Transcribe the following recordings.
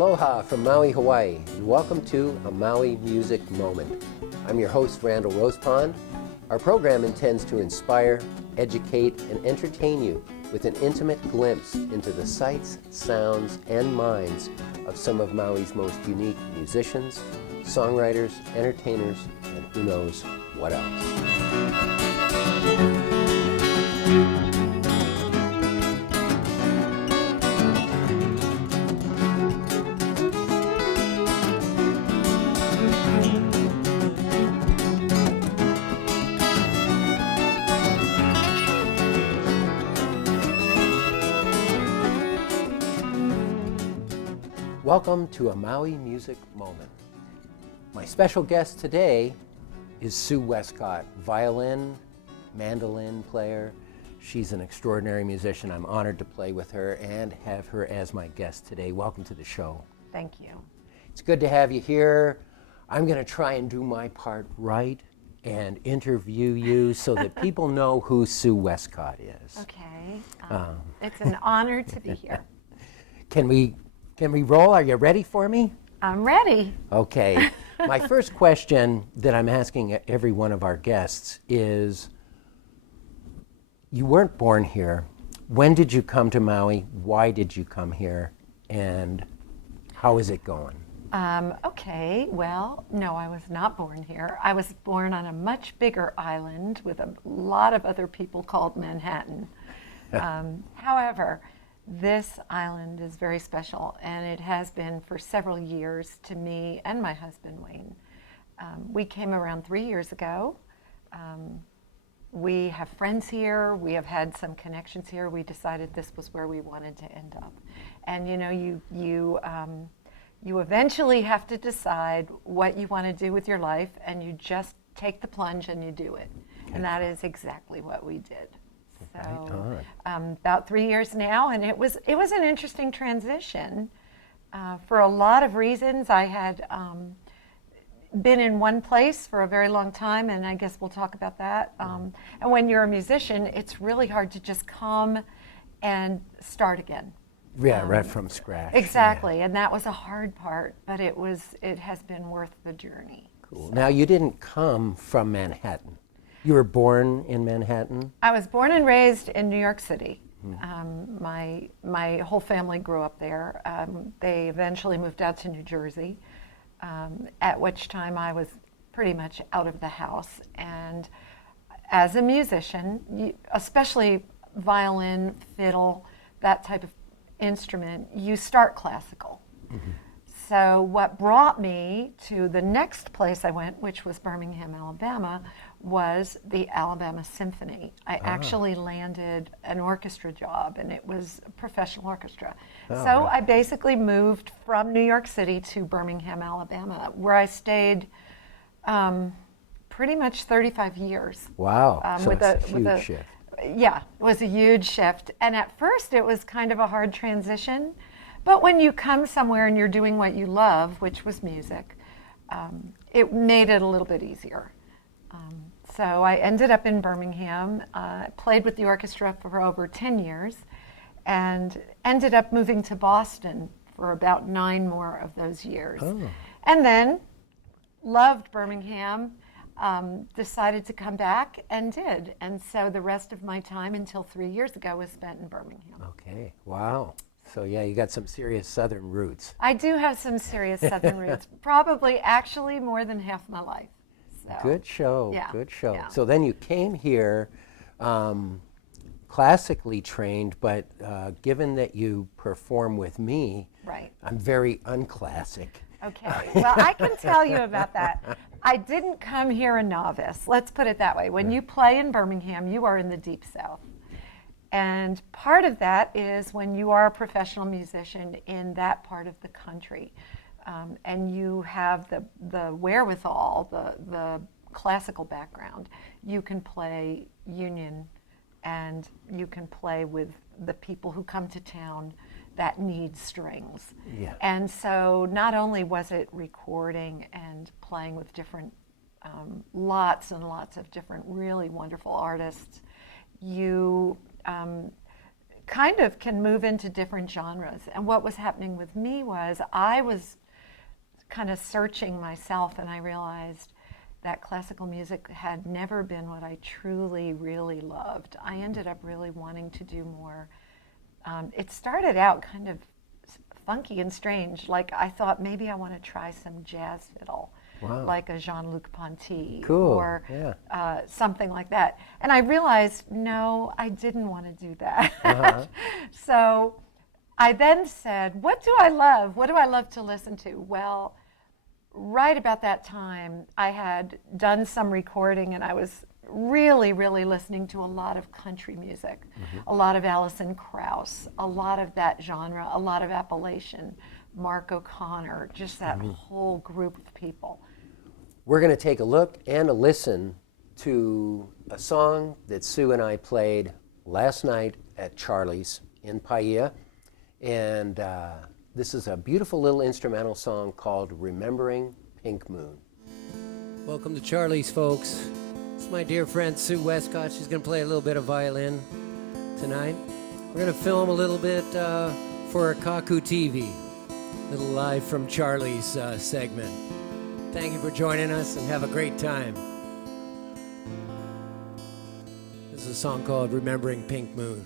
Aloha from Maui, Hawaii, and welcome to a Maui Music Moment. I'm your host, Randall Rospond. Our program intends to inspire, educate, and entertain you with an intimate glimpse into the sights, sounds, and minds of some of Maui's most unique musicians, songwriters, entertainers, and who knows what else. Welcome to a Maui Music Moment. My special guest today is Sue Wescott, violin, mandolin player. She's an extraordinary musician. I'm honored to play with her and have her as my guest today. Welcome to the show. Thank you. It's good to have you here. I'm going to try and do my part right and interview you so that people know who Sue Wescott is. Okay. It's an honor to be here. Can we roll? Are you ready for me? I'm ready. Okay. My first question that I'm asking every one of our guests is, you weren't born here. When did you come to Maui? Why did you come here? And how is it going? Okay, well, no, I was not born here. I was born on a much bigger island with a lot of other people called Manhattan. However, this island is very special, and it has been for several years to me and my husband, Wayne. We came around 3 years ago. We have friends here. We have had some connections here. We decided this was where we wanted to end up. And you know, you eventually have to decide what you want to do with your life, and you just take the plunge and you do it. And that is exactly what we did. So about 3 years now, and it was an interesting transition for a lot of reasons. I had been in one place for a very long time, and I guess we'll talk about that. And when you're a musician, it's really hard to just come and start again. Yeah, right from scratch. Exactly, Yeah. and that was a hard part, but it has been worth the journey. Cool. So. Now, you didn't come from Manhattan. You were born in Manhattan? I was born and raised in New York City. My whole family grew up there. They eventually moved out to New Jersey, at which time I was pretty much out of the house. And as a musician, especially violin, fiddle, that type of instrument, you start classical. Mm-hmm. So what brought me to the next place I went, which was Birmingham, Alabama, was the Alabama Symphony. I actually landed an orchestra job, and it was a professional orchestra. So I basically moved from New York City to Birmingham, Alabama, where I stayed pretty much 35 years. Wow, so it's a huge shift. Yeah, it was a huge shift. And at first it was kind of a hard transition. But when you come somewhere and you're doing what you love, which was music, it made it a little bit easier. So I ended up in Birmingham, played with the orchestra for over 10 years, and ended up moving to Boston for about 9 more of those years. Oh. And then loved Birmingham, decided to come back, and did. And so the rest of my time until 3 years ago was spent in Birmingham. Okay, wow. So yeah, you got some serious Southern roots. I do have some serious Southern roots, probably actually more than half my life. So, good show, yeah, good show. Yeah. So then you came here classically trained, but given that you perform with me, right. I'm very unclassic. Okay, well, I can tell you about that. I didn't come here a novice, let's put it that way. When you play in Birmingham, you are in the Deep South. And part of that is when you are a professional musician in that part of the country, and you have the wherewithal, the classical background, you can play union, and you can play with the people who come to town that need strings. Yeah. And so not only was it recording and playing with different, lots and lots of different really wonderful artists, you kind of can move into different genres. And what was happening with me was I was kind of searching myself, and I realized that classical music had never been what I truly, really loved. I ended up really wanting to do more. It started out kind of funky and strange. Like I thought maybe I want to try some jazz fiddle, Wow. like a Jean-Luc Ponty Cool. or Yeah. something like that. And I realized, no, I didn't want to do that. Uh-huh. So I then said, what do I love? What do I love to listen to? Well, right about that time, I had done some recording, and I was really, really listening to a lot of country music, a lot of Alison Krauss, a lot of that genre, a lot of Appalachian, Mark O'Connor, just that whole group of people. We're going to take a look and a listen to a song that Sue and I played last night at Charley's in Paia. And this is a beautiful little instrumental song called Remembering Pink Moon. Welcome to Charley's, folks. It's my dear friend Sue Wescott. She's going to play a little bit of violin tonight. We're going to film a little bit for Kaku TV, a little live from Charley's segment. Thank you for joining us, and have a great time. This is a song called Remembering Pink Moon.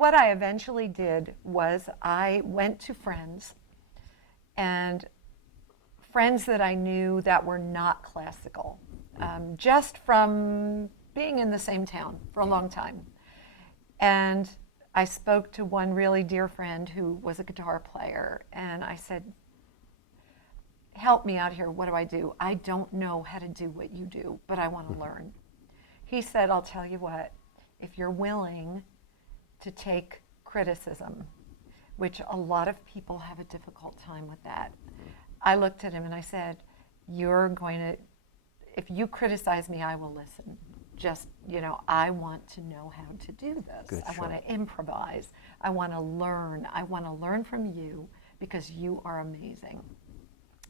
what I eventually did was I went to friends, and friends that I knew that were not classical, just from being in the same town for a long time. And I spoke to one really dear friend who was a guitar player, and I said, help me out here, what do I do? I don't know how to do what you do, but I want to learn. He said, I'll tell you what, if you're willing to take criticism, which a lot of people have a difficult time with that. I looked at him and I said, if you criticize me, I will listen. Just, I want to know how to do this. Good, I want to improvise. I want to learn. I want to learn from you because you are amazing.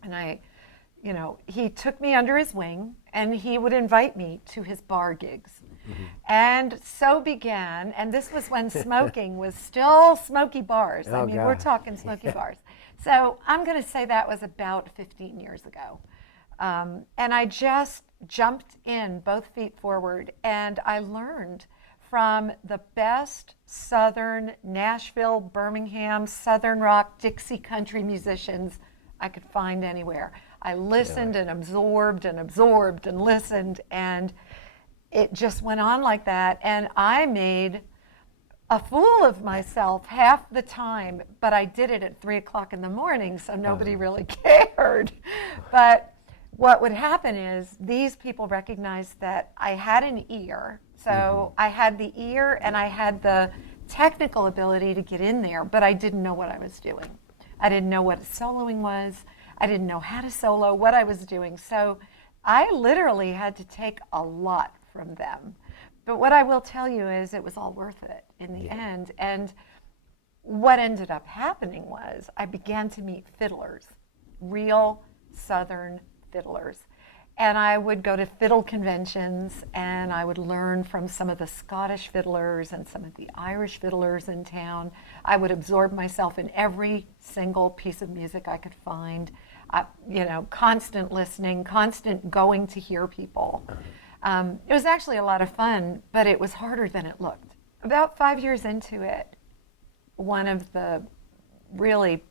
And he took me under his wing, and he would invite me to his bar gigs. Mm-hmm. And so began, and this was when smoking was still smoky bars. Oh, God. We're talking smoky bars. So I'm going to say that was about 15 years ago. And I just jumped in, both feet forward, and I learned from the best Southern, Nashville, Birmingham, Southern rock, Dixie country musicians I could find anywhere. I listened and absorbed and listened, and it just went on like that. And I made a fool of myself half the time, but I did it at 3 o'clock in the morning, so nobody really cared. But what would happen is these people recognized that I had an ear. So I had the ear and I had the technical ability to get in there, but I didn't know what I was doing. I didn't know what soloing was. I didn't know how to solo, what I was doing. So I literally had to take a lot from them. But what I will tell you is it was all worth it in the end. And what ended up happening was I began to meet fiddlers, real Southern fiddlers. And I would go to fiddle conventions, and I would learn from some of the Scottish fiddlers and some of the Irish fiddlers in town. I would absorb myself in every single piece of music I could find, constant listening, constant going to hear people. It was actually a lot of fun, but it was harder than it looked. About 5 years into it, one of the really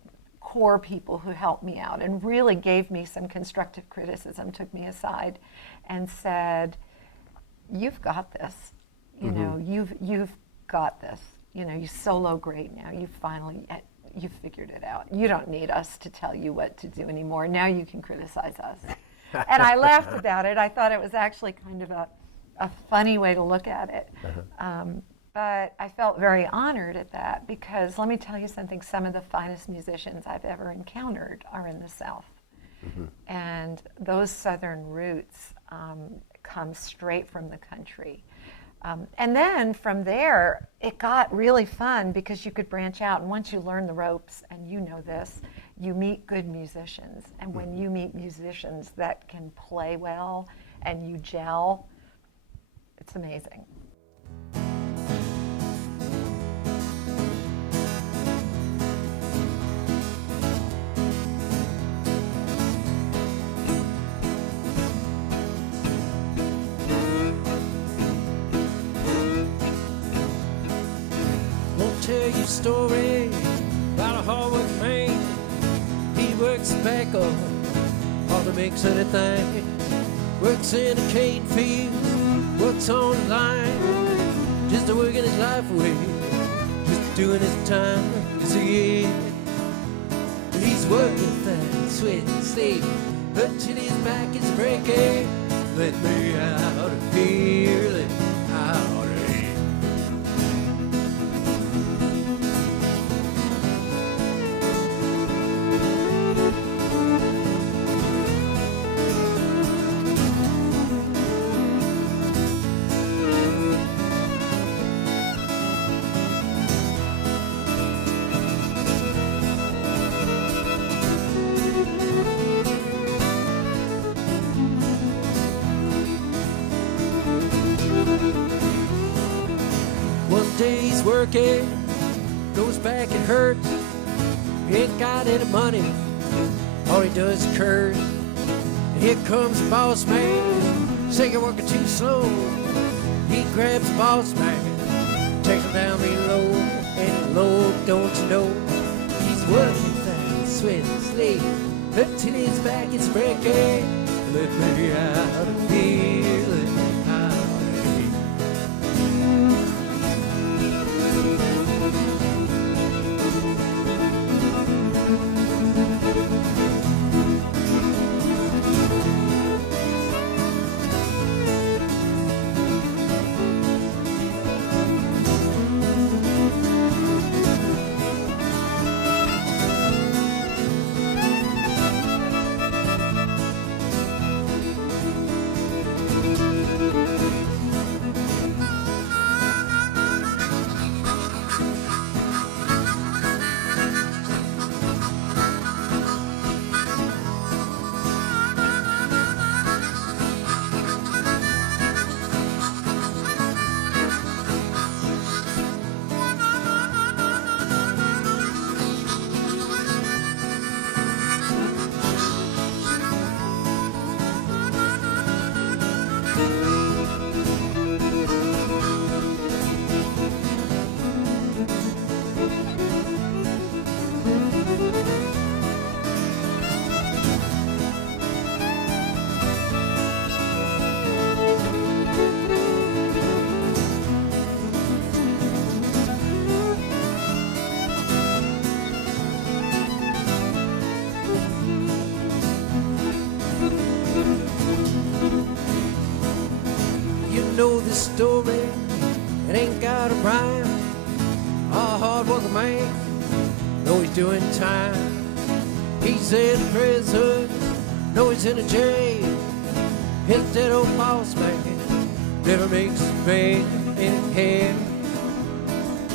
core people who helped me out and really gave me some constructive criticism took me aside and said, you've got this, you've got this, you solo great now, you've figured it out. You don't need us to tell you what to do anymore. Now you can criticize us. And I laughed about it. I thought it was actually kind of a funny way to look at it. But I felt very honored at that because let me tell you something, some of the finest musicians I've ever encountered are in the South. And those Southern roots come straight from the country. And then from there, it got really fun because you could branch out. And once you learn the ropes, and you know this, you meet good musicians. And when you meet musicians that can play well and you gel, it's amazing. Tell you a story about a hardwork man. He works tobacco, all to make anything. Works in a cane field, works on the line, just to working his life away, just doing his time. Yes, he is. He's working fast, sweating, sleep, until his back is breaking. Let me out of here, let me out of here. Day's working, goes back and hurts, ain't got any money, all he does is curse. And here comes the boss man, say you're working too slow. He grabs the boss man, takes him down below, don't you know? He's working fast, sweating, slaving, until his back is breaking. Let me out of here, let me out of here. Know this story, it ain't got a rhyme. A hard-working man, know he's doing time. He's in prison, know he's in a jail. His dead old boss man never makes a bang in hell.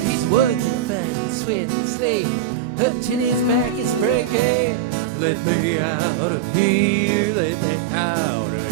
He's working fast, sweating, slaving, until his back is breaking. Let me out of here, let me out of here.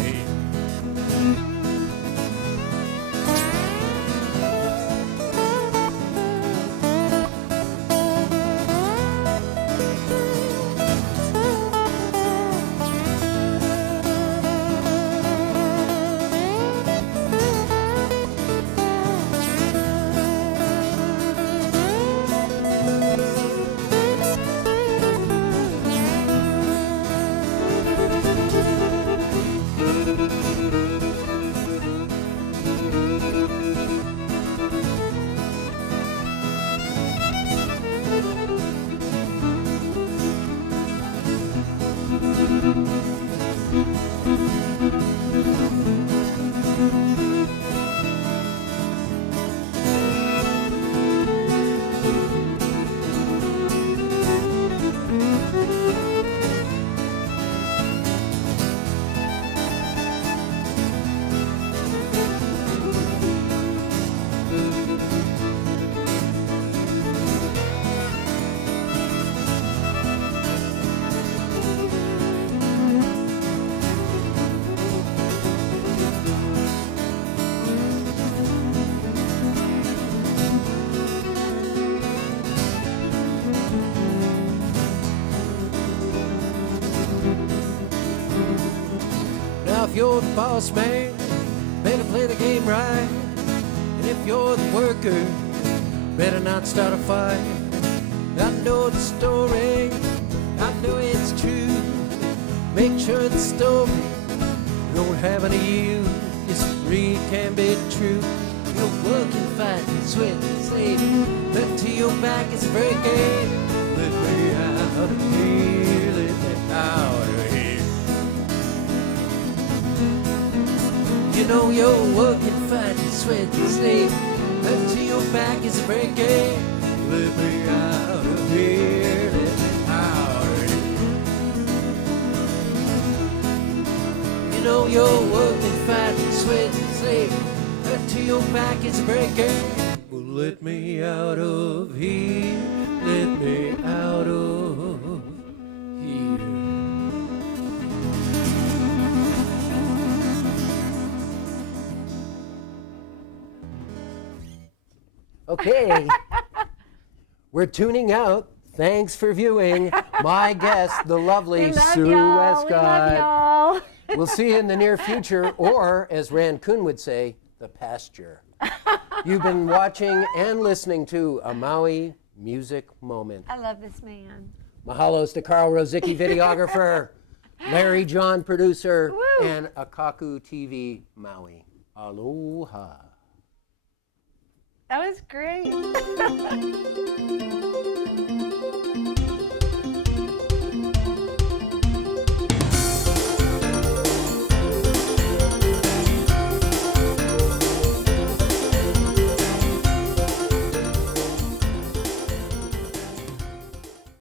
If you're the boss man, better play the game right. And if you're the worker, better not start a fight. I know the story, I know it's true. Make sure the story don't happen to you. Yes, it really can be true. You're working, fighting, sweating, slaving, until your back is breaking. Let me out of here, let me out of here. You know you're working, fighting, sweating, slaving, until your back is breaking. Let me out of here, let me out of here. You know you're working, fighting, sweating, slaving, until your back is breaking. Well, let me out of here, let me out of here. Okay, we're tuning out. Thanks for viewing. My guest, the lovely Sue Wescott. We'll see you in the near future, or as Rand Kuhn would say, the pasture. You've been watching and listening to a Maui music moment. I love this man. Mahalos to Carl Rozicki, videographer, Larry John, producer, Woo. and Akaku TV Maui. Aloha. That was great.